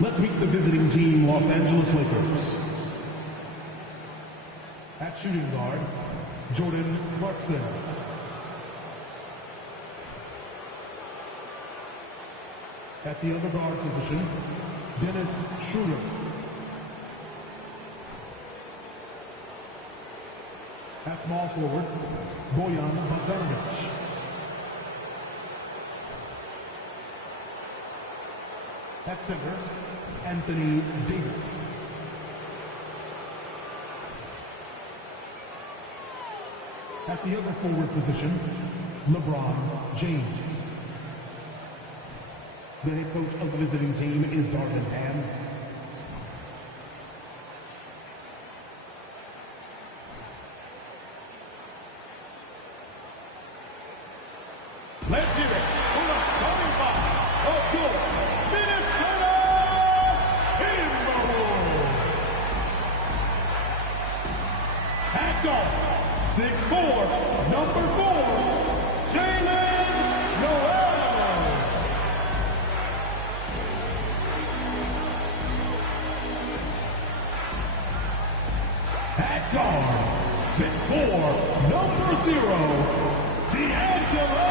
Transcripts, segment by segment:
Let's meet the visiting team, Los Angeles Lakers. At shooting guard, Jordan Clarkson. At the other guard position, Dennis Schroeder. At small forward, Bojan Bogdanovic. At center, Anthony Davis. At the other forward position, LeBron James. The head coach of the visiting team is Darvin Ham. Let's give it for the starting five of your Minnesota Timberwolves. At guard, 6'4", number 4, Jalen Noel. At guard, 6'4", number 0, D'Angelo.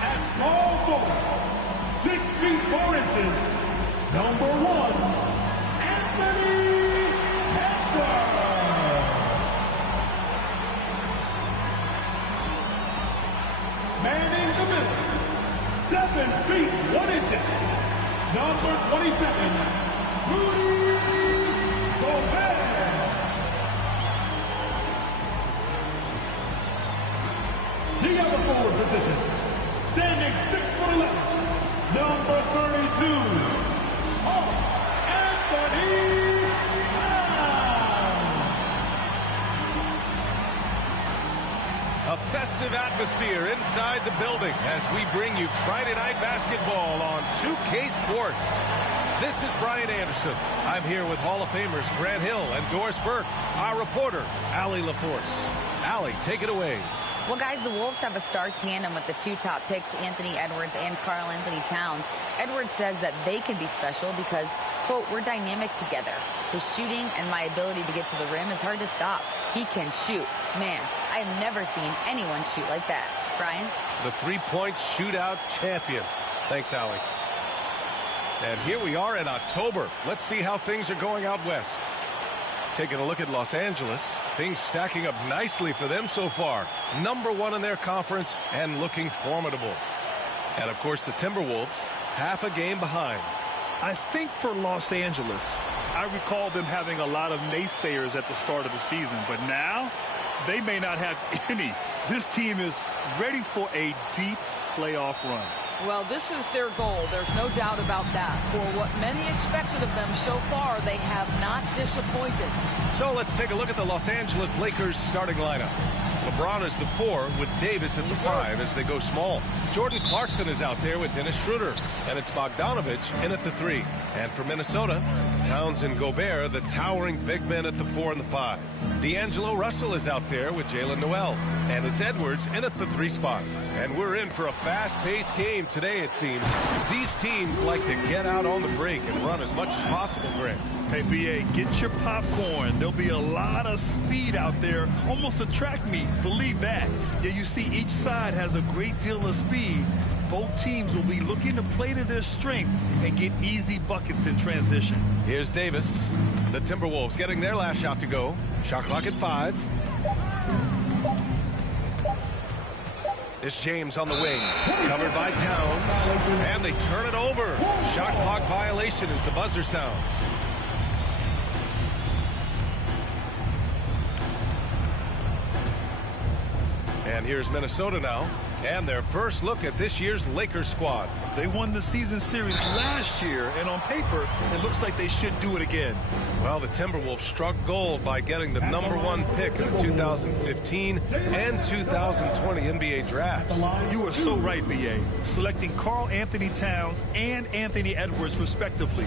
At small forward, 6 feet 4 inches, number 1, Anthony Edwards. Manning the middle, 7 feet 1 inches, number 27, Rudy Gobert. The other forward position, standing 6'11", number 32, Anthony Towns. A festive atmosphere inside the building as we bring you Friday Night Basketball on 2K Sports. This is Brian Anderson. I'm here with Hall of Famers Grant Hill and Doris Burke, our reporter, Allie LaForce. Allie, take it away. Well, guys, the Wolves have a star tandem with the 2 top picks, Anthony Edwards and Karl Anthony Towns. Edwards says that they can be special because, quote, we're dynamic together. His shooting and my ability to get to the rim is hard to stop. He can shoot. Man, I have never seen anyone shoot like that. Brian? The three-point shootout champion. Thanks, Allie. And here we are in October. Let's see how things are going out west. Taking a look at Los Angeles, things stacking up nicely for them so far. Number 1 in their conference and looking formidable. And, of course, the Timberwolves, half a game behind. I think for Los Angeles, I recall them having a lot of naysayers at the start of the season, but now they may not have any. This team is ready for a deep playoff run. Well, this is their goal. There's no doubt about that. For what many expected of them so far, they have not disappointed. So let's take a look at the Los Angeles Lakers starting lineup. LeBron is the 4 with Davis at the 5 as they go small. Jordan Clarkson is out there with Dennis Schroeder. And it's Bogdanovic in at the 3. And for Minnesota, Towns and Gobert, the towering big men at the 4 and the 5. D'Angelo Russell is out there with Jalen Noel. And it's Edwards in at the 3 spot. And we're in for a fast-paced game today, it seems. These teams like to get out on the break and run as much as possible, Grant. Hey, BA, get your popcorn. There'll be a lot of speed out there, almost a track meet. Believe that. Yeah, you see each side has a great deal of speed. Both teams will be looking to play to their strength and get easy buckets in transition. Here's Davis. The Timberwolves getting their last shot to go. Shot clock at 5. It's James on the wing, covered by Towns, and they turn it over. Shot clock violation as the buzzer sounds. And here's Minnesota now, and their first look at this year's Lakers squad. They won the season series last year, and on paper, it looks like they should do it again. Well, the Timberwolves struck gold by getting the #1 pick in the 2015 and 2020 NBA draft. You are so right, BA. Selecting Karl Anthony Towns and Anthony Edwards, respectively.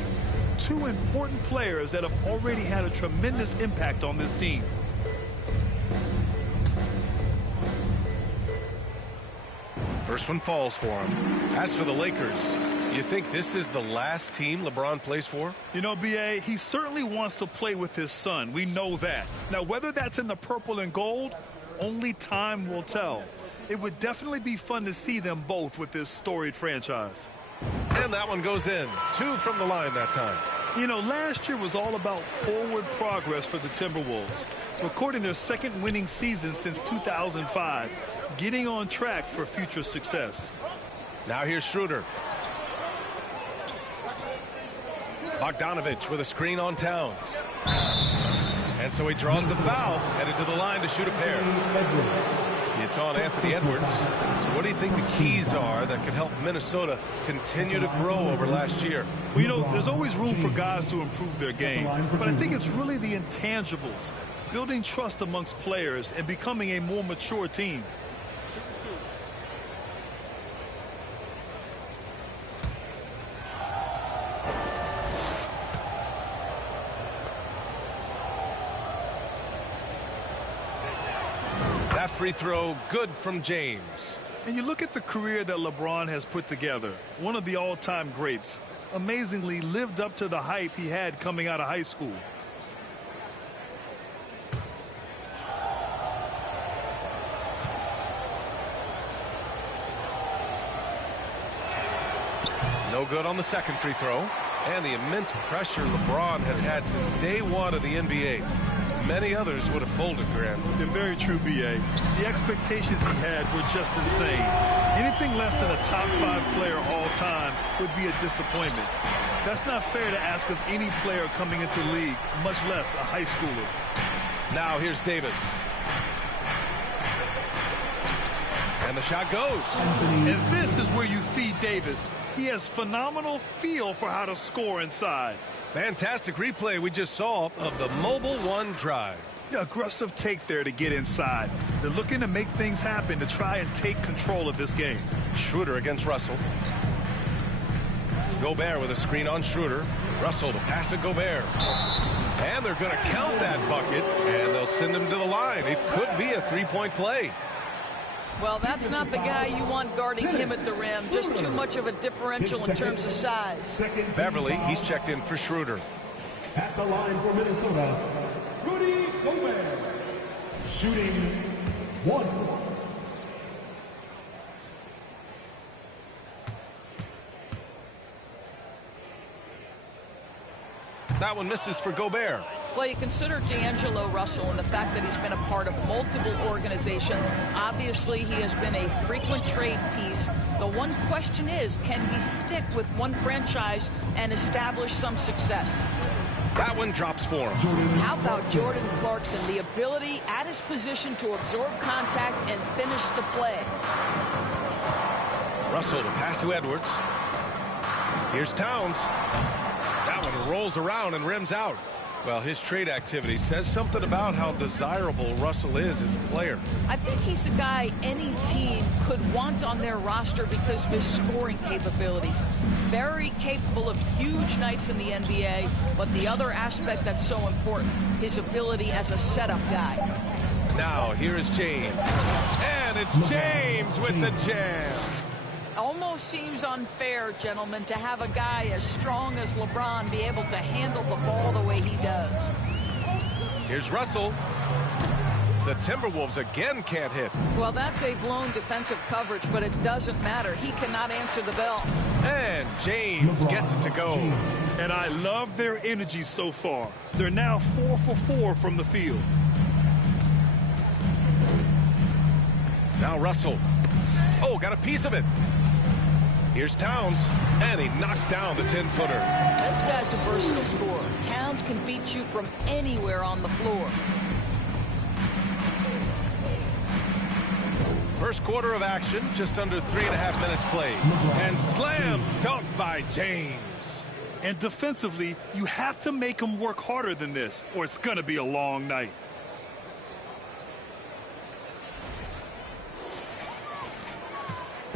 2 important players that have already had a tremendous impact on this team. First one falls for him. As for the Lakers, you think this is the last team LeBron plays for? You know, B.A., he certainly wants to play with his son. We know that. Now, whether that's in the purple and gold, only time will tell. It would definitely be fun to see them both with this storied franchise. And that one goes in. 2 from the line that time. You know, last year was all about forward progress for the Timberwolves, recording their second winning season since 2005, getting on track for future success. Now here's Schroeder. Bogdanovich with a screen on Towns. And so he draws the foul, headed to the line to shoot a pair. It's on Anthony Edwards. So what do you think the keys are that could help Minnesota continue to grow over last year? Well, you know, there's always room for guys to improve their game, but I think it's really the intangibles, building trust amongst players and becoming a more mature team. That free throw, good from James. And you look at the career that LeBron has put together, one of the all-time greats, amazingly lived up to the hype he had coming out of high school. No good on the second free throw. And the immense pressure LeBron has had since day one of the NBA. Many others would have folded, Grant. They're very true, B.A. The expectations he had were just insane. Anything less than a top 5 player all time would be a disappointment. That's not fair to ask of any player coming into the league, much less a high schooler. Now here's Davis. And the shot goes. And this is where you feed Davis. He has phenomenal feel for how to score inside. Fantastic replay we just saw of the Mobile One drive. Yeah, aggressive take there to get inside. They're looking to make things happen to try and take control of this game. Schroeder against Russell. Gobert with a screen on Schroeder. Russell, the pass to Gobert. And they're going to count that bucket, and they'll send him to the line. It could be a three-point play. Well, that's not the guy you want guarding him at the rim. Just too much of a differential in terms of size. Beverly, he's checked in for Schroeder. At the line for Minnesota, Rudy Gobert. Shooting 1. That one misses for Gobert. Well, you consider D'Angelo Russell and the fact that he's been a part of multiple organizations. Obviously, he has been a frequent trade piece. The one question is, can he stick with one franchise and establish some success? That one drops for him. How about Jordan Clarkson, the ability at his position to absorb contact and finish the play? Russell, the pass to Edwards. Here's Towns. That one rolls around and rims out. Well, his trade activity says something about how desirable Russell is as a player. I think he's a guy any team could want on their roster because of his scoring capabilities. Very capable of huge nights in the NBA, but the other aspect that's so important, his ability as a setup guy. Now, here is James. And it's James with the jam. Almost seems unfair, gentlemen, to have a guy as strong as LeBron be able to handle the ball the way he does. Here's Russell. The Timberwolves again can't hit. Well, that's a blown defensive coverage, but it doesn't matter. He cannot answer the bell. And James gets it to go. And I love their energy so far. They're now 4 for 4 from the field. Now Russell. Oh, got a piece of it. Here's Towns, and he knocks down the 10-footer. This guy's a versatile scorer. Towns can beat you from anywhere on the floor. First quarter of action, just under 3.5 minutes played. And slam dunk by James. And defensively, you have to make them work harder than this, or it's going to be a long night.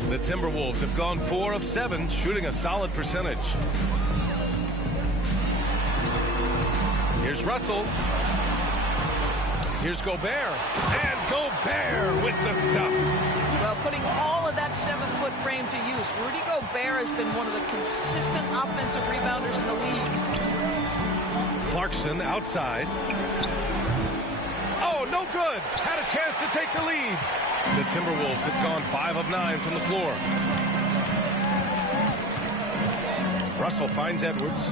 The Timberwolves have gone 4 of 7, shooting a solid percentage. Here's Russell. Here's Gobert. And Gobert with the stuff. Well, putting all of that 7th is Rudy Gobert has been one of the consistent offensive rebounders in the league. Clarkson outside. Oh, no good. Had a chance to take the lead. The Timberwolves have gone 5 of 9 from the floor. Russell finds Edwards.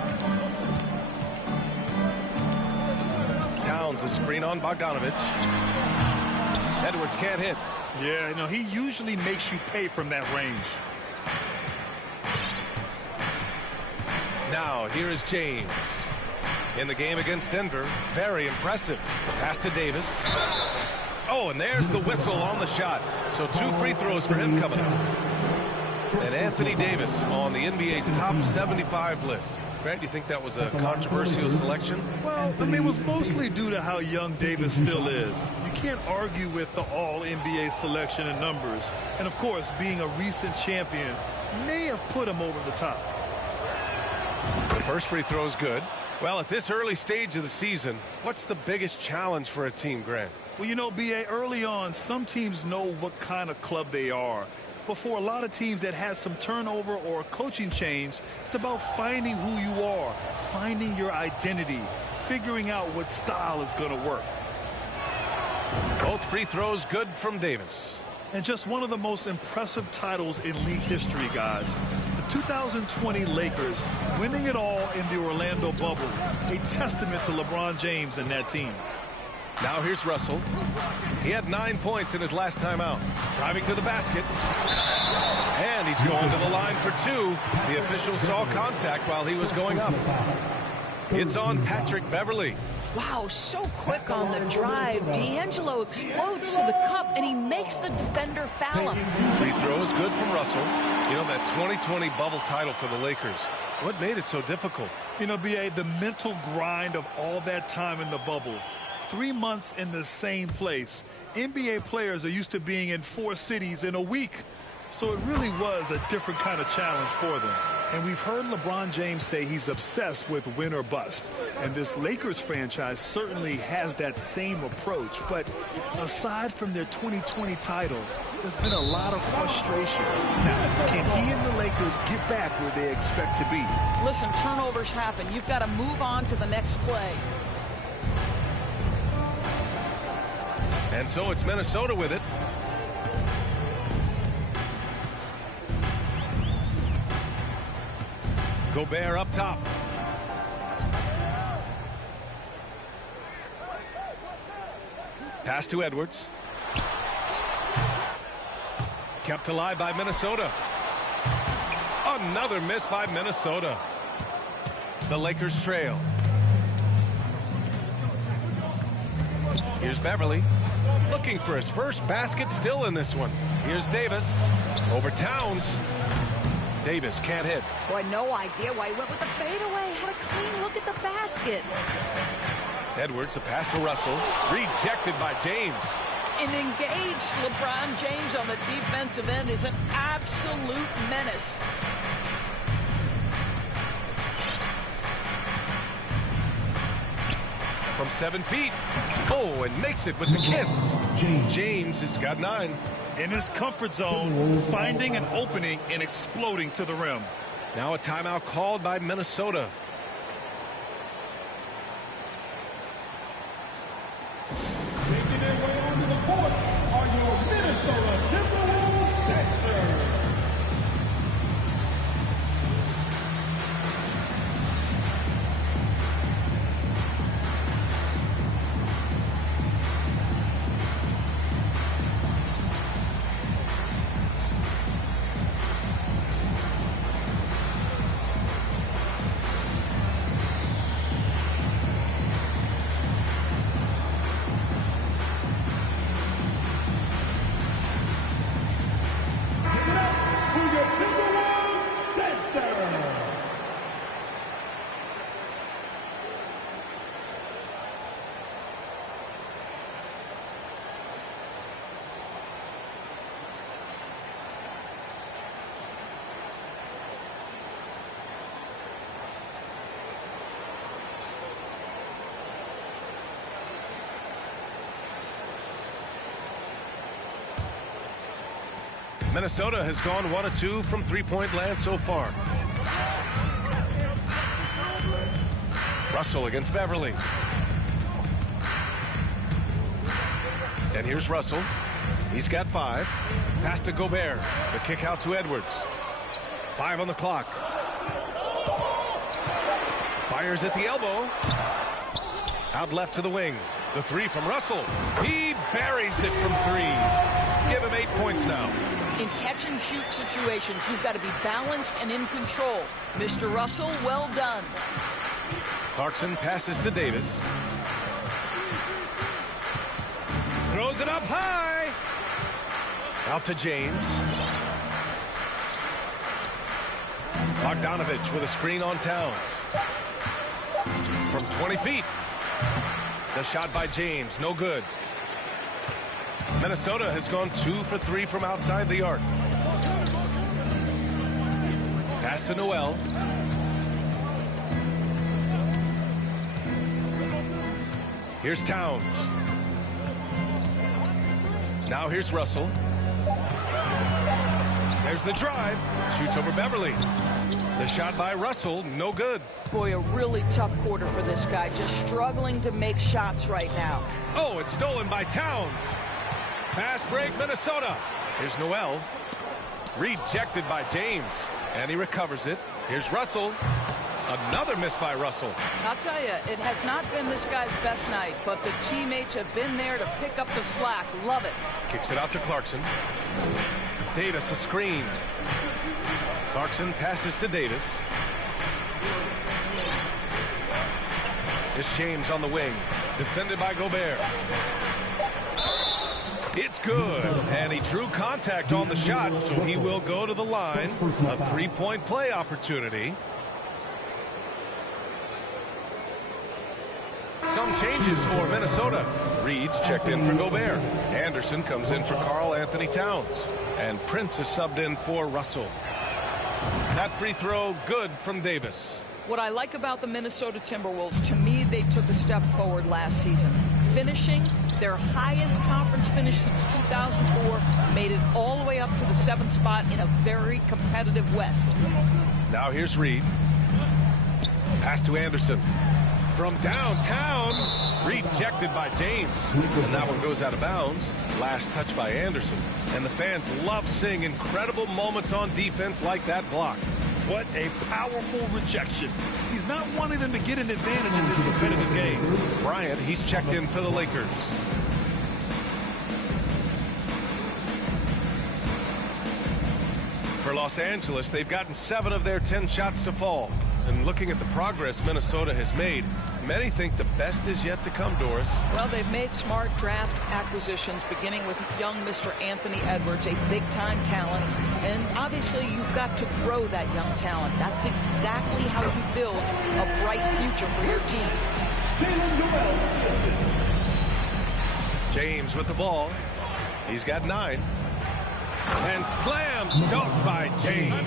Towns a screen on Bogdanovich. Edwards can't hit. Yeah, you know, he usually makes you pay from that range. Now, here is James. In the game against Denver, very impressive. Pass to Davis. Oh, and there's the whistle on the shot. So 2 free throws for him coming up. And Anthony Davis on the NBA's top 75 list. Grant, do you think that was a controversial selection? Well, I mean, it was mostly due to how young Davis still is. You can't argue with the all-NBA selection and numbers. And, of course, being a recent champion may have put him over the top. The first free throw is good. Well, at this early stage of the season, what's the biggest challenge for a team, Grant? Well, you know, B.A., early on, some teams know what kind of club they are. But for a lot of teams that had some turnover or a coaching change, it's about finding who you are, finding your identity, figuring out what style is going to work. Both free throws good from Davis. And just one of the most impressive titles in league history, guys. The 2020 Lakers winning it all in the Orlando bubble. A testament to LeBron James and that team. Now here's Russell. He had 9 points in his last time out. Driving to the basket. And he's going to the line for 2. The official saw contact while he was going up. It's on Patrick Beverley. Wow, so quick on the drive. D'Angelo explodes to the cup, and he makes the defender foul him. Free throw is good from Russell. You know, that 2020 bubble title for the Lakers. What made it so difficult? You know, B.A., the mental grind of all that time in the bubble. 3 months in the same place. NBA players are used to being in 4 cities in a week. So it really was a different kind of challenge for them. And we've heard LeBron James say he's obsessed with win or bust. And this Lakers franchise certainly has that same approach. But aside from their 2020 title, there's been a lot of frustration. Now, can he and the Lakers get back where they expect to be? Listen, turnovers happen. You've got to move on to the next play. And so it's Minnesota with it. Gobert up top. Pass to Edwards. Kept alive by Minnesota. Another miss by Minnesota. The Lakers trail. Here's Beverly. Looking for his first basket still in this one. Here's Davis. Over Towns. Davis can't hit. Boy, no idea why he went with the fadeaway. Had a clean look at the basket. Edwards, a pass to Russell. Rejected by James. An engaged LeBron James on the defensive end is an absolute menace. From 7 feet. Oh, and makes it with the kiss. James has got 9. In his comfort zone, finding an opening and exploding to the rim. Now a timeout called by Minnesota. Making their way onto the court are your Minnesota Timberwolves Sixers. Minnesota has gone 1 of 2 from three-point land so far. Russell against Beverly. And here's Russell. He's got 5. Pass to Gobert. The kick out to Edwards. 5 on the clock. Fires at the elbow. Out left to the wing. The 3 from Russell. He buries it from 3. Give him 8 points now. In catch-and-shoot situations, you've got to be balanced and in control. Mr. Russell, well done. Clarkson passes to Davis. Throws it up high. Out to James. Bogdanovich with a screen on Towns. From 20 feet. The shot by James, no good. Minnesota has gone 2 for 3 from outside the arc. Pass to Noel. Here's Towns. Now here's Russell. There's the drive. Shoots over Beverly. The shot by Russell, no good. Boy, a really tough quarter for this guy. Just struggling to make shots right now. Oh, it's stolen by Towns. Fast break, Minnesota. Here's Noel. Rejected by James. And he recovers it. Here's Russell. Another miss by Russell. I'll tell you, it has not been this guy's best night, but the teammates have been there to pick up the slack. Love it. Kicks it out to Clarkson. Davis a screen. Clarkson passes to Davis. It's James on the wing. Defended by Gobert. It's good. And he drew contact on the shot, so he will go to the line. A 3-point play opportunity. Some changes for Minnesota. Reed's checked in for Gobert. Anderson comes in for Karl Anthony Towns. And Prince is subbed in for Russell. That free throw good from Davis. What I like about the Minnesota Timberwolves, to me, they took a step forward last season. Finishing their highest conference finish since 2004, made it all the way up to the 7th spot in a very competitive West. Now here's Reed. Pass to Anderson. From downtown, rejected by James. And that one goes out of bounds. Last touch by Anderson. And the fans love seeing incredible moments on defense like that block. What a powerful rejection. He's not wanting them to get an advantage in this competitive game. Bryant, he's checked in for the Lakers. For Los Angeles, they've gotten 7 of their 10 shots to fall. And looking at the progress Minnesota has made, many think the best is yet to come, Doris. Well, they've made smart draft acquisitions, beginning with young Mr. Anthony Edwards, a big-time talent. And obviously, you've got to grow that young talent. That's exactly how you build a bright future for your team. James with the ball. He's got 9. And slam dunk by James.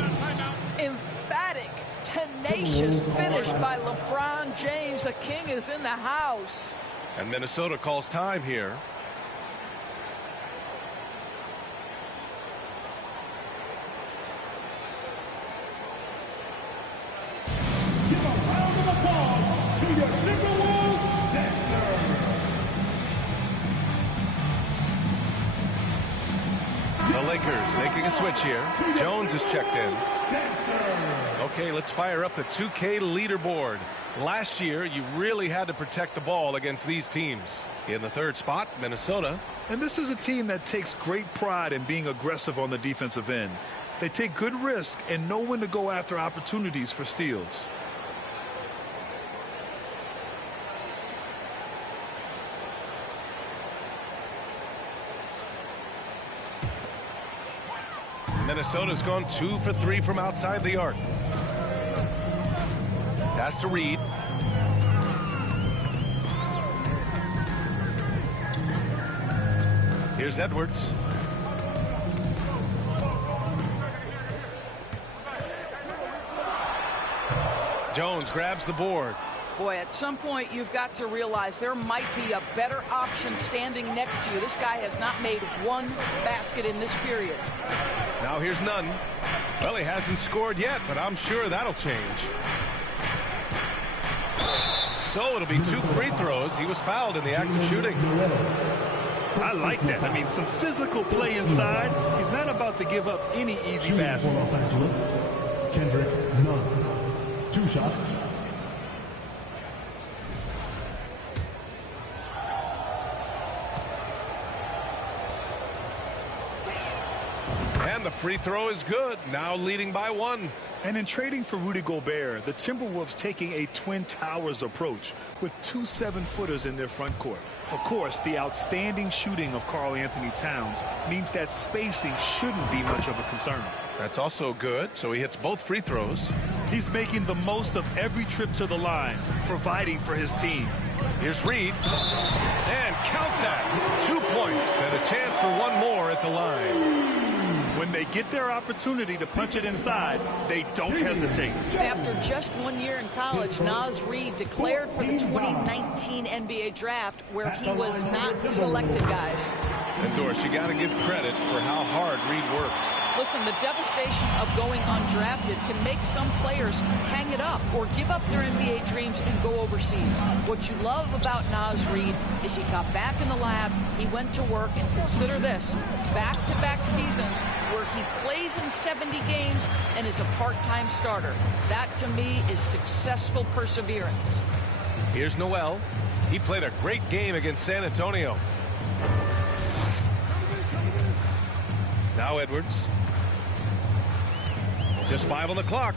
Emphatic, tenacious finish by LeBron James. The king is in the house. And Minnesota calls time here. Give a round of applause to your Timberwolves dancers. The Lakers making a switch here. Jones is checked in. Okay, let's fire up the 2K leaderboard. Last year, you really had to protect the ball against these teams. In the 3rd spot, Minnesota. And this is a team that takes great pride in being aggressive on the defensive end. They take good risk and know when to go after opportunities for steals. Minnesota's gone 2 for 3 from outside the arc. Pass to Reed. Here's Edwards. Jones grabs the board. Boy, at some point, you've got to realize there might be a better option standing next to you. This guy has not made one basket in this period. Now here's Nunn. Well, he hasn't scored yet, but I'm sure that'll change. So it'll be 2 free throws. He was fouled in the act of shooting. I like that. I mean, some physical play inside. He's not about to give up any easy baskets. Los Angeles, Kendrick Nunn. 2 shots. And the free throw is good. Now leading by 1. And in trading for Rudy Gobert, the Timberwolves taking a Twin Towers approach with 2 7-footers in their front court. Of course, the outstanding shooting of Karl-Anthony Towns means that spacing shouldn't be much of a concern. That's also good. So he hits both free throws. He's making the most of every trip to the line, providing for his team. Here's Reed. And count that. 2 points and a chance for 1 more at the line. When they get their opportunity to punch it inside, they don't hesitate. After just 1 year in college, Naz Reid declared for the 2019 NBA draft, where he was not selected, guys. And Doris, you got to give credit for how hard Reed worked. Listen, the devastation of going undrafted can make some players hang it up or give up their NBA dreams and go overseas. What you love about Naz Reid is he got back in the lab, he went to work, and consider this, back-to-back seasons where he plays in 70 games and is a part-time starter. That, to me, is successful perseverance. Here's Noel. He played a great game against San Antonio. Now Edwards. Just 5 on the clock.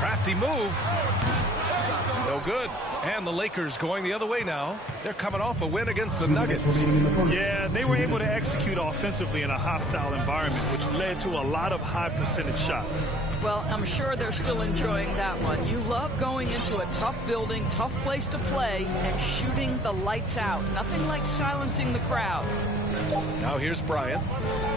Crafty move. No good. And the Lakers going the other way now. They're coming off a win against the Nuggets. Yeah, they were able to execute offensively in a hostile environment, which led to a lot of high percentage shots. Well, I'm sure they're still enjoying that one. You love going into a tough building, tough place to play, and shooting the lights out. Nothing like silencing the crowd. Now here's Bryant.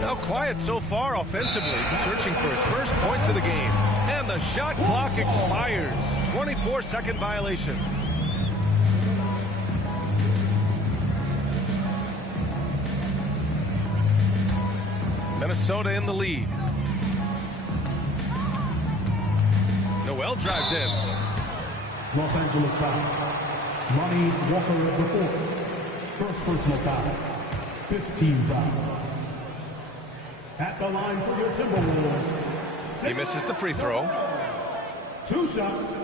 Now quiet so far offensively, searching for his first points of the game. And the shot clock expires. 24-second violation. Minnesota in the lead. Noel drives in. Los Angeles foul. Lonnie Walker the fourth. First personal foul. 15 foul. At the line for your Timberwolves. He misses the free throw. 2 shots.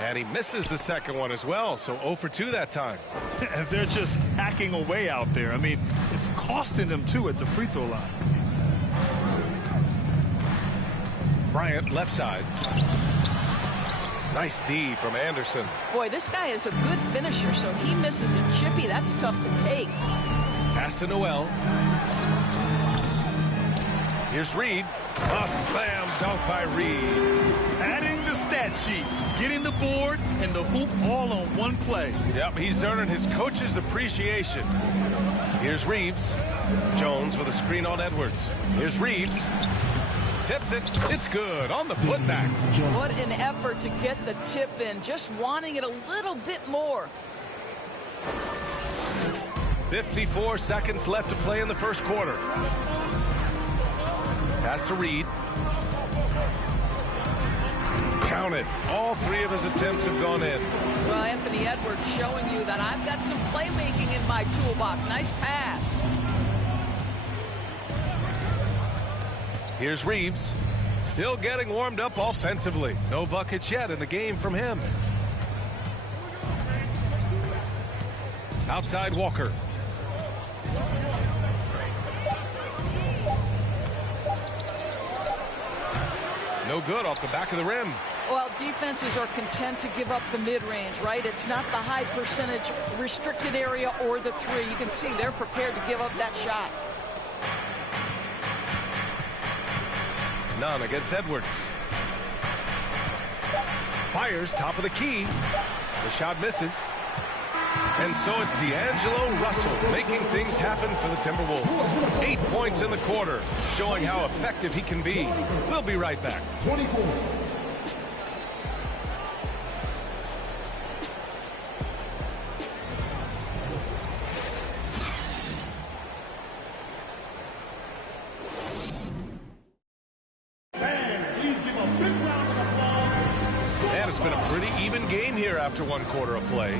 And he misses the second one as well, so 0 for 2 that time. And they're just hacking away out there. I mean, it's costing them too at the free throw line. Bryant left side. Nice D from Anderson. Boy, this guy is a good finisher, so he misses a chippy. That's tough to take. Pass to Noel. Here's Reed. A slam dunk by Reed. Adding the stat sheet, getting the board and the hoop all on one play. Yep, he's earning his coach's appreciation. Here's Reeves. Jones with a screen on Edwards. Here's Reeves. Tips it. It's good on the putback. What an effort to get the tip in. Just wanting it a little bit more. 54 seconds left to play in the first quarter. Pass to Reed. Count it. All 3 of his attempts have gone in. Well, Anthony Edwards showing you that I've got some playmaking in my toolbox. Nice pass. Here's Reeves. Still getting warmed up offensively. No buckets yet in the game from him. Outside Walker. No good off the back of the rim. Well, defenses are content to give up the mid-range, right? It's not the high percentage restricted area or the 3. You can see they're prepared to give up that shot. None against Edwards. Fires top of the key. The shot misses. And so it's D'Angelo Russell making things happen for the Timberwolves. 8 points in the quarter, showing how effective he can be. We'll be right back. 24. after 1 quarter of play.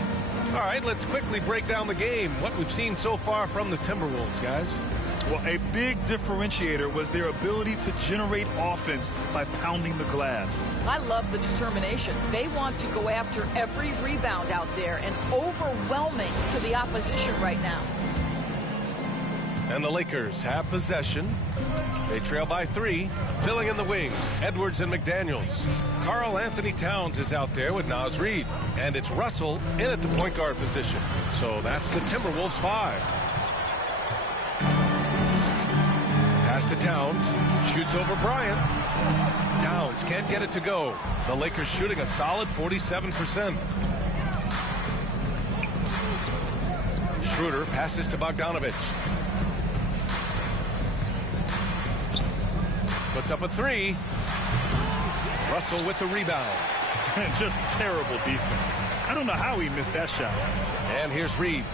All right, let's quickly break down the game. What we've seen so far from the Timberwolves, guys. Well, a big differentiator was their ability to generate offense by pounding the glass. I love the determination. They want to go after every rebound out there and overwhelming to the opposition right now. And the Lakers have possession. They trail by 3, filling in the wings, Edwards and McDaniels. Karl Anthony Towns is out there with Naz Reid. And it's Russell in at the point guard position. So that's the Timberwolves 5. Pass to Towns, shoots over Bryant. Towns can't get it to go. The Lakers shooting a solid 47%. Schroeder passes to Bogdanovich. Puts up a 3. Russell with the rebound. Just terrible defense. I don't know how he missed that shot. And here's Reid.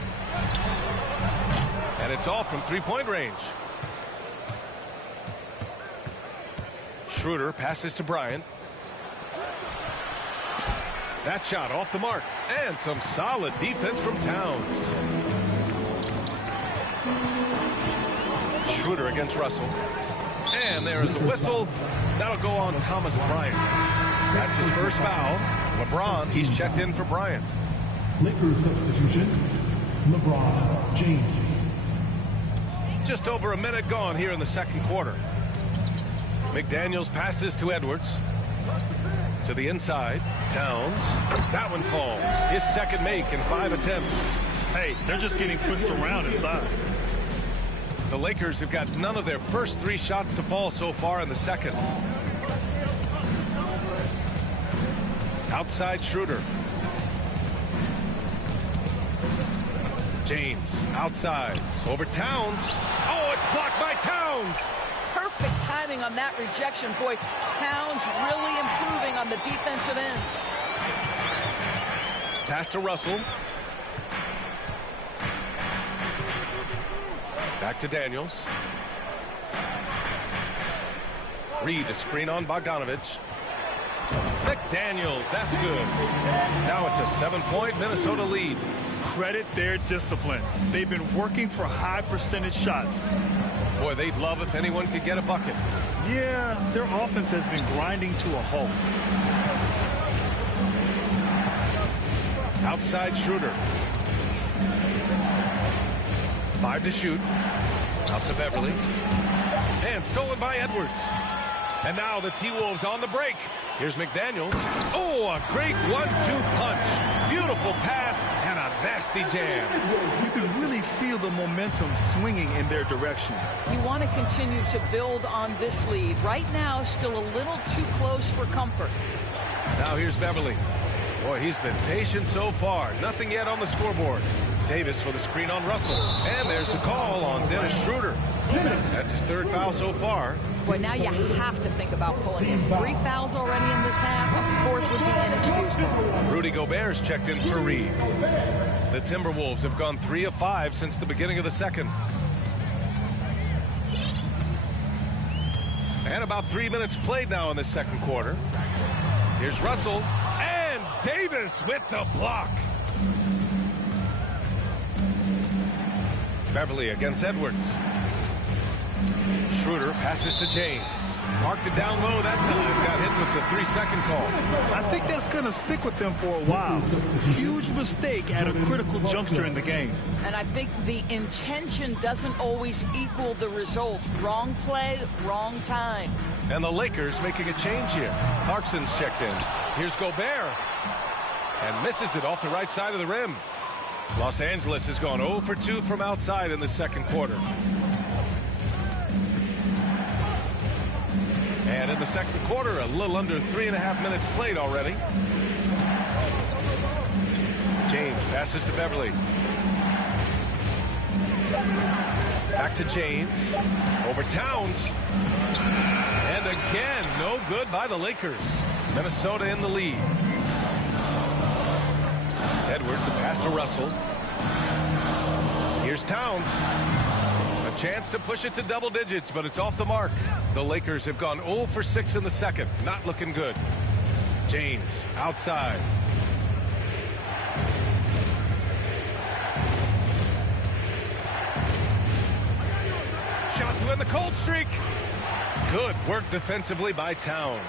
And it's all from 3-point range. Schroeder passes to Bryant. That shot off the mark. And some solid defense from Towns. Schroeder against Russell. And there is a whistle. That'll go on Thomas Bryant. That's his first foul. LeBron, he's checked in for Bryant. Lakers substitution, LeBron James. Just over a minute gone here in the second quarter. McDaniels passes to Edwards. To the inside. Towns. That one falls. His second make in 5 attempts. Hey, they're just getting pushed around inside. The Lakers have got none of their first 3 shots to fall so far in the second. Outside Schroeder. James outside over Towns. Oh, it's blocked by Towns. Perfect timing on that rejection. Boy, Towns really improving on the defensive end. Pass to Russell. Back to Daniels. Reid, a screen on Bogdanovich. McDaniels, that's good. Now it's a 7-point Minnesota lead. Credit their discipline. They've been working for high percentage shots. Boy, they'd love if anyone could get a bucket. Yeah, their offense has been grinding to a halt. Outside Schroeder. 5 to shoot. Out to Beverly. And stolen by Edwards. And now the T-Wolves on the break. Here's McDaniels. Oh, a great 1-2 punch. Beautiful pass and a nasty jam. You can really feel the momentum swinging in their direction. You want to continue to build on this lead. Right now, still a little too close for comfort. Now here's Beverly. Boy, he's been patient so far. Nothing yet on the scoreboard. Davis with a screen on Russell. And there's the call on Dennis Schroeder. That's his 3rd foul so far. Boy, now you have to think about pulling him. 3 fouls already in this half. A 4th would be inexcusable. Rudy Gobert's checked in for Reid. The Timberwolves have gone 3 of 5 since the beginning of the second. And about 3 minutes played now in the second quarter. Here's Russell. And Davis with the block. Beverly against Edwards. Schroeder passes to James. Marked it down low that time. Got hit with the 3-second call. I think that's going to stick with them for a while. Huge mistake at a critical juncture in the game. And I think the intention doesn't always equal the result. Wrong play, wrong time. And the Lakers making a change here. Clarkson's checked in. Here's Gobert. And misses it off the right side of the rim. Los Angeles has gone 0 for 2 from outside in the second quarter. And in the second quarter, a little under 3.5 minutes played already. James passes to Beverly. Back to James. Over Towns. And again, no good by the Lakers. Minnesota in the lead. Edwards, a pass to Russell. Here's Towns. A chance to push it to double digits, but it's off the mark. The Lakers have gone 0 for 6 in the second. Not looking good. James outside. cold streak. Good work defensively by Towns.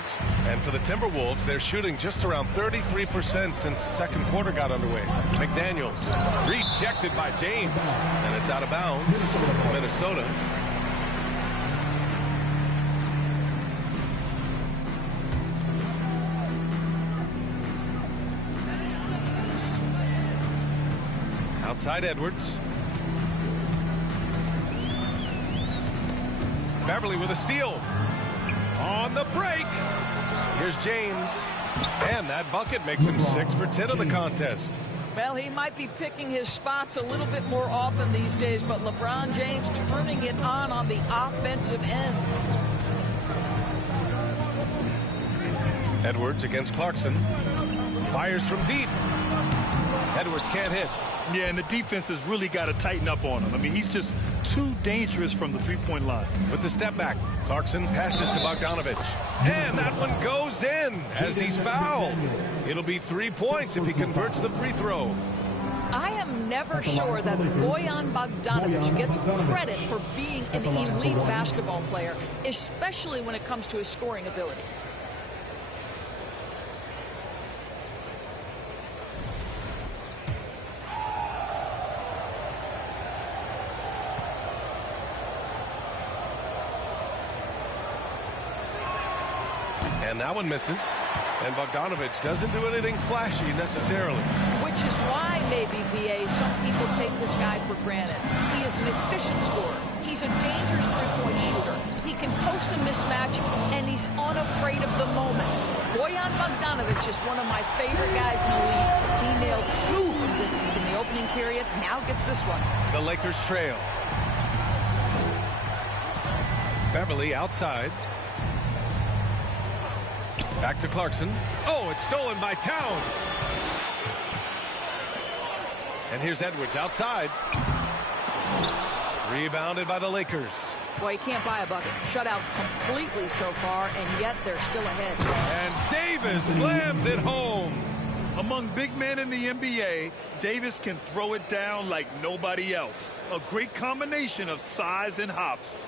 And for the Timberwolves, they're shooting just around 33% since the second quarter got underway. McDaniels rejected by James, and it's out of bounds to Minnesota. Outside Edwards. Beverly with a steal. On the break. Here's James. And that bucket makes him 6 for 10 in the contest. Well, he might be picking his spots a little bit more often these days, but LeBron James turning it on the offensive end. Edwards against Clarkson. Fires from deep. Edwards can't hit. Yeah, and the defense has really got to tighten up on him. I mean, he's just too dangerous from the three-point line. With the step back, Clarkson passes to Bogdanovich. And that one goes in as he's fouled. It'll be 3 points if he converts the free throw. I am never sure that Bojan Bogdanović gets the credit for being an elite basketball player, especially when it comes to his scoring ability. And that one misses. And Bogdanovich doesn't do anything flashy necessarily. Which is why maybe, BA, some people take this guy for granted. He is an efficient scorer. He's a dangerous three-point shooter. He can post a mismatch, and he's unafraid of the moment. Bojan Bogdanović is one of my favorite guys in the league. He nailed 2 from distance in the opening period. Now gets this one. The Lakers trail. Beverly outside. Back to Clarkson. Oh, it's stolen by Towns. And here's Edwards outside. Rebounded by the Lakers. Boy, you can't buy a bucket. Shut out completely so far, and yet they're still ahead. And Davis slams it home. Among big men in the NBA, Davis can throw it down like nobody else. A great combination of size and hops.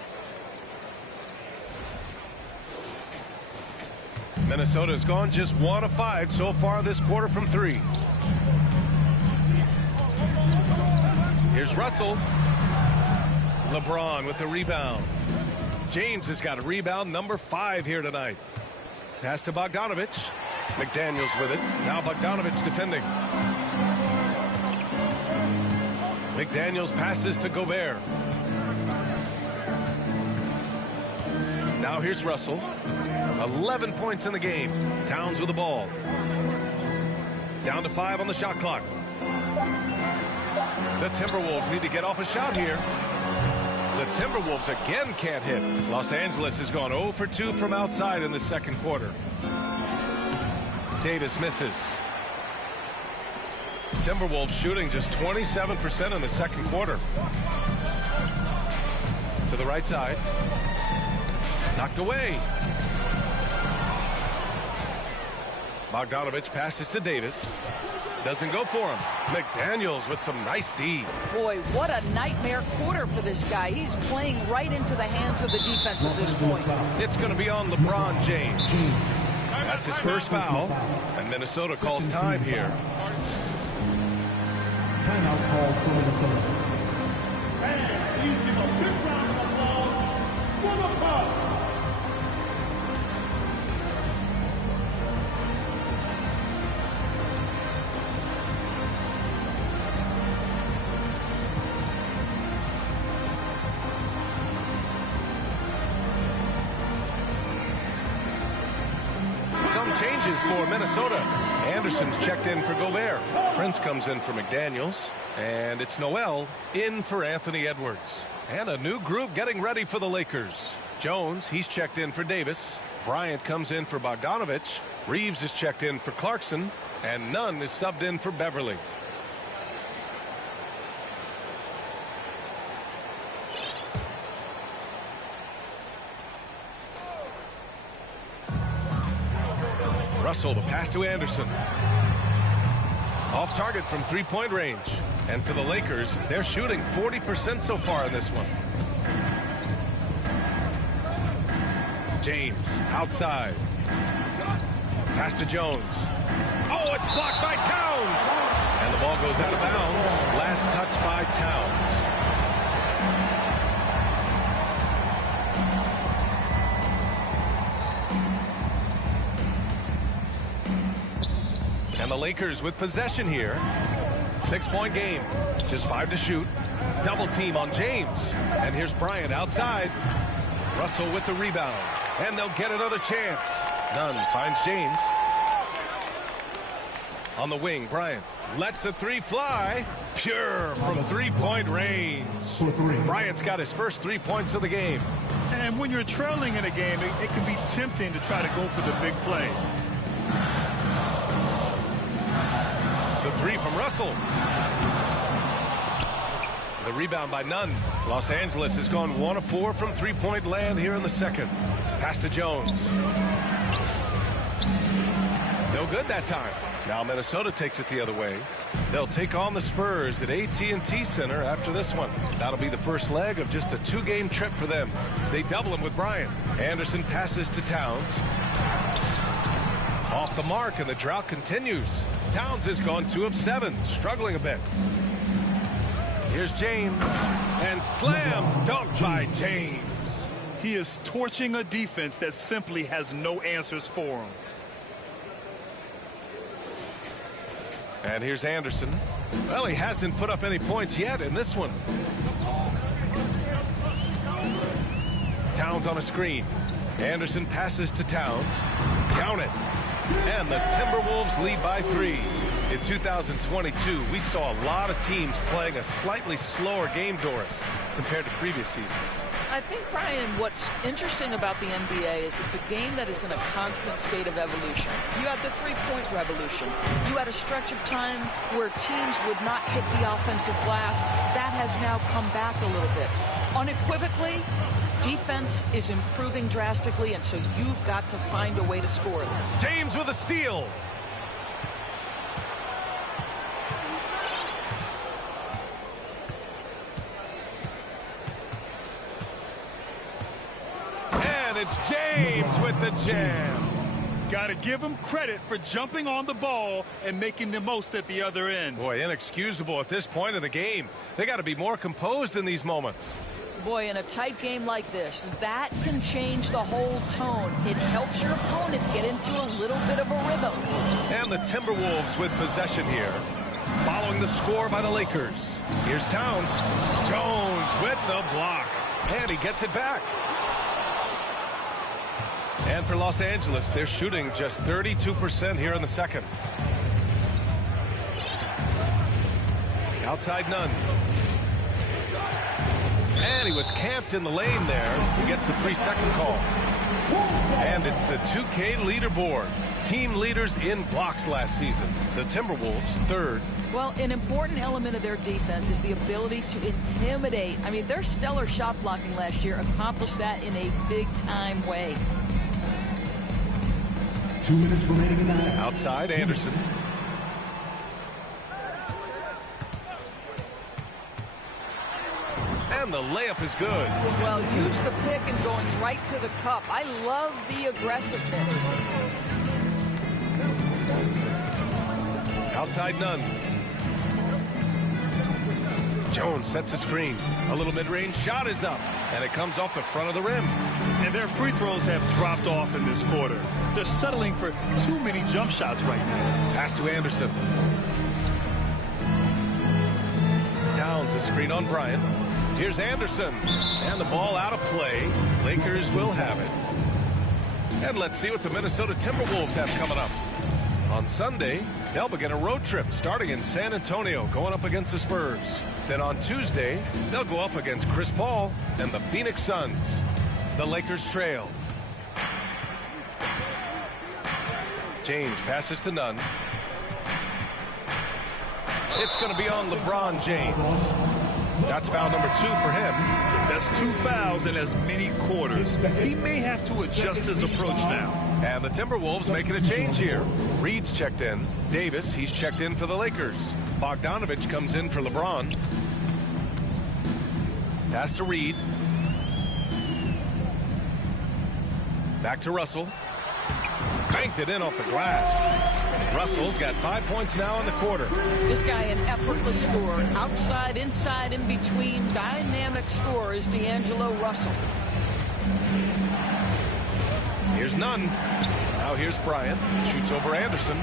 Minnesota's gone just 1 of 5 so far this quarter from 3. Here's Russell. LeBron with the rebound. James has got a rebound number 5 here tonight. Pass to Bogdanovich. McDaniels with it. Now Bogdanovich defending. McDaniels passes to Gobert. Now here's Russell. 11 points in the game. Towns with the ball. Down to 5 on the shot clock. The Timberwolves need to get off a shot here. The Timberwolves again can't hit. Los Angeles has gone 0 for 2 from outside in the second quarter. Davis misses. Timberwolves shooting just 27% in the second quarter. To the right side. Knocked away. Bogdanovich passes to Davis. Doesn't go for him. McDaniels with some nice D. Boy, what a nightmare quarter for this guy. He's playing right into the hands of the defense at this point. It's going to be on LeBron James. That's his first foul. And Minnesota calls time here. Timeout called for Minnesota. And please give a big round of applause for the Bucks. Changes for Minnesota. Anderson's checked in for Gobert. Prince comes in for McDaniels. And it's Noel in for Anthony Edwards. And a new group getting ready for the Lakers. Jones, he's checked in for Davis. Bryant comes in for Bogdanovich. Reeves is checked in for Clarkson. And Nunn is subbed in for Beverly. Russell, the pass to Anderson. Off target from three-point range. And for the Lakers, they're shooting 40% so far in this one. James outside. Pass to Jones. Oh, it's blocked by Towns. And the ball goes out of bounds. Last touch by Towns. And the Lakers with possession here. 6-point game. Just 5 to shoot. Double team on James. And here's Bryant outside. Russell with the rebound. And they'll get another chance. Nunn finds James. On the wing, Bryant lets the three fly. Pure from three-point range. Bryant's got his first 3 points of the game. And when you're trailing in a game, it can be tempting to try to go for the big play. The three from Russell. The rebound by Nunn. Los Angeles has gone 1 of 4 from three-point land here in the second. Pass to Jones. No good that time. Now Minnesota takes it the other way. They'll take on the Spurs at AT&T Center after this one. That'll be the first leg of just a 2-game trip for them. They double him with Bryant. Anderson passes to Towns. Off the mark, and the drought continues. Towns has gone 2 of 7, struggling a bit. Here's James, and slam dunk by James. He is torching a defense that simply has no answers for him. And here's Anderson. Well, he hasn't put up any points yet in this one. Towns on a screen. Anderson passes to Towns. Count it. And the Timberwolves lead by 3. In 2022, we saw a lot of teams playing a slightly slower game, Doris, compared to previous seasons. I think, Brian, what's interesting about the NBA is it's a game that is in a constant state of evolution. You had the three-point revolution. You had a stretch of time where teams would not hit the offensive glass. That has now come back a little bit. Unequivocally, defense is improving drastically, and so you've got to find a way to score. James with a steal. It's James with the jam. Got to give him credit for jumping on the ball and making the most at the other end. Boy, inexcusable at this point of the game. They got to be more composed in these moments. Boy, in a tight game like this, that can change the whole tone. It helps your opponent get into a little bit of a rhythm. And the Timberwolves with possession here, following the score by the Lakers. Here's Towns. Jones with the block. And he gets it back. And for Los Angeles, they're shooting just 32% here in the second. Outside Nunn. And he was camped in the lane there. He gets a 3-second call. And it's the 2K leaderboard. Team leaders in blocks last season. The Timberwolves, third. Well, an important element of their defense is the ability to intimidate. I mean, their stellar shot blocking last year accomplished that in a big-time way. 2 minutes remaining in that. Outside Anderson. And the layup is good. Well, use the pick and going right to the cup. I love the aggressiveness. Outside Nunn. Jones sets a screen. A little mid-range shot is up, and it comes off the front of the rim. And their free throws have dropped off in this quarter. They're settling for too many jump shots right now. Pass to Anderson. Towns a screen on Bryant. Here's Anderson. And the ball out of play. Lakers will have it. And let's see what the Minnesota Timberwolves have coming up. On Sunday, they'll begin a road trip starting in San Antonio, going up against the Spurs. Then on Tuesday, they'll go up against Chris Paul and the Phoenix Suns. The Lakers trail. James passes to Nunn. It's going to be on LeBron James. That's foul number 2 for him. That's 2 fouls in as many quarters. He may have to adjust his approach now. And the Timberwolves making a change here. Reed's checked in. Davis, he's checked in for the Lakers. Bogdanovich comes in for LeBron. Pass to Reed. Back to Russell. Banked it in off the glass. Russell's got 5 points now in the quarter. This guy an effortless scorer. Outside, inside, in between. Dynamic scorer is D'Angelo Russell. Here's Nunn. Now here's Bryant. Shoots over Anderson.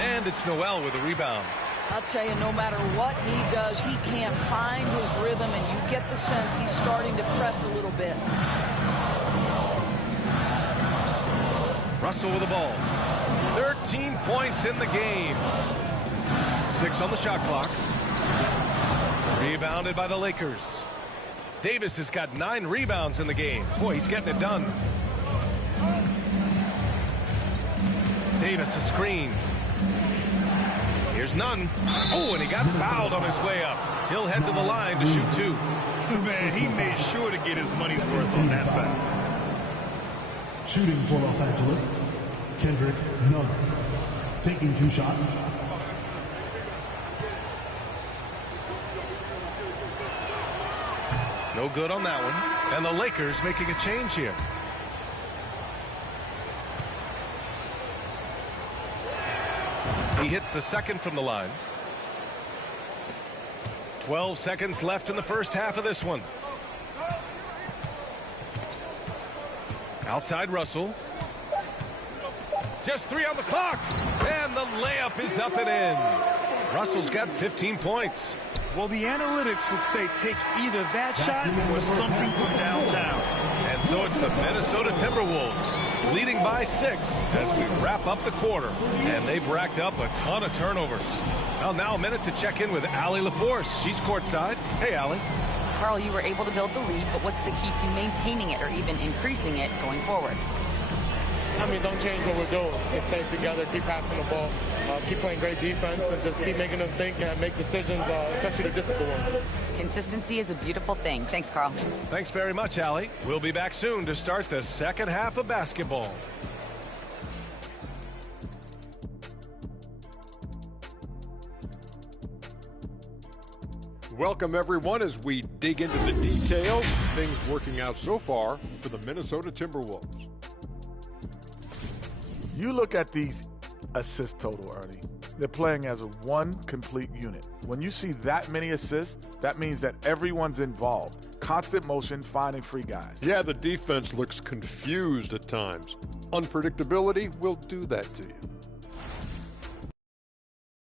And it's Noel with a rebound. I'll tell you, no matter what he does, he can't find his rhythm, and you get the sense he's starting to press a little bit. Russell with the ball. 13 points in the game. 6 on the shot clock. Rebounded by the Lakers. Davis has got 9 rebounds in the game. Boy, he's getting it done. Davis a screen. Here's Nunn. Oh, and he got fouled on his way up. He'll head to the line to shoot 2. Man, he made sure to get his money's worth on that foul. Shooting for Los Angeles, Kendrick Nunn. Taking 2 shots. No good on that one. And the Lakers making a change here. He hits the second from the line. 12 seconds left in the first half of this one. Outside Russell. Just 3 on the clock. And the layup is up and in. Russell's got 15 points. Well, the analytics would say take either that shot or something from downtown. And so it's the Minnesota Timberwolves leading by 6 as we wrap up the quarter. And they've racked up a ton of turnovers. Well, now a minute to check in with Allie LaForce. She's courtside. Hey, Allie. Carl, you were able to build the lead, but what's the key to maintaining it or even increasing it going forward? I mean, don't change what we're doing. Just stay together, keep passing the ball, keep playing great defense, and just keep making them think and make decisions, especially the difficult ones. Consistency is a beautiful thing. Thanks, Carl. Thanks very much, Allie. We'll be back soon to start the second half of basketball. Welcome, everyone, as we dig into the details. Things working out so far for the Minnesota Timberwolves. You look at these assist total, Ernie. They're playing as one complete unit. When you see that many assists, that means that everyone's involved. Constant motion, finding free guys. Yeah, the defense looks confused at times. Unpredictability will do that to you.